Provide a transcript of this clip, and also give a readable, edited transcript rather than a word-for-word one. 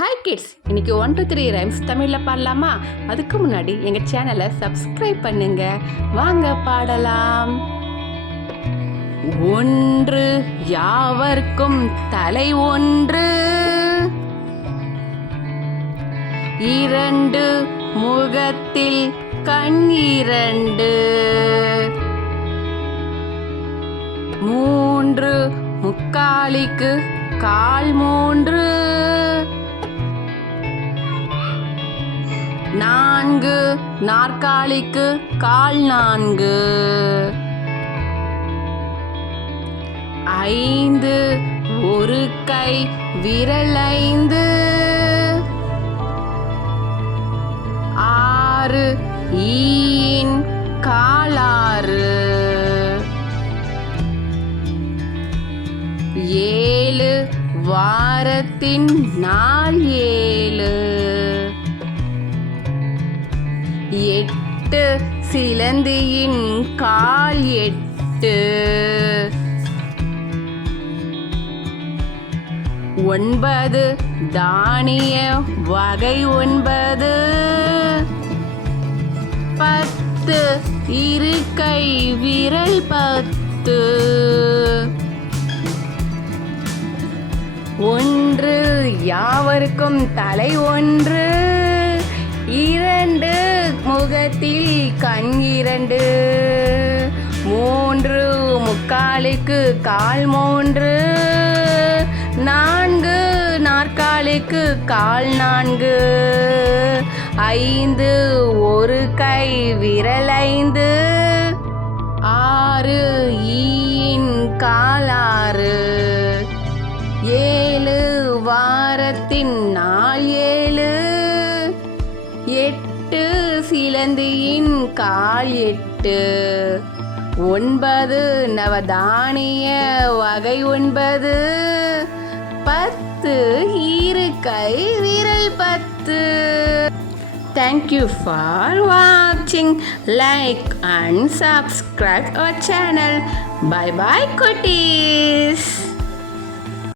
Hi kids, இன்னைக்கு 1 2 3 rhymes தமிழில் பாடலாமா? அதுக்கு முன்னாடி எங்கள் சேனலை சப்ஸ்கிரைப் பண்ணுங்க. வாங்க பாடலாம். ஒன்று யாவர்க்கும் தலை ஒன்று, இரண்டு முகத்தில் கண் இரண்டு, மூன்று முக்காலிக்கு கால் மூன்று, நான்கு நாற்காலிக்கு கால் நான்கு, ஐந்து ஒரு கை விரல் ஐந்து, ஆறு ஈயின் கால் ஆறு, ஏழு வாரத்தின் நாள் ஏழு, எட்டு சிலந்தியின் கால் எட்டு, ஒன்பது தானிய வகை ஒன்பது, பத்து இருக்கை விரல் பத்து, ஒன்று யாவருக்கும் தலை ஒன்று, இரண்டு முகத்தில் கண் இரண்டு, மூன்று முக்காலுக்கு கால் மூன்று, நான்கு நாற்காலிக்கு கால் நான்கு, ஐந்து ஒரு கை விரல் ஐந்து, ஆறு ஈயின் கால் ஆறு, ஏழு வாரத்தின் நாள் ஏழு, எட்டு சிலந்தியின் கால் எட்டு, ஒன்பது நவதானிய வகை ஒன்பது, பத்து இருக்கை விரல் பத்து. Thank you for watching. Like and subscribe our channel. Bye bye, cuties.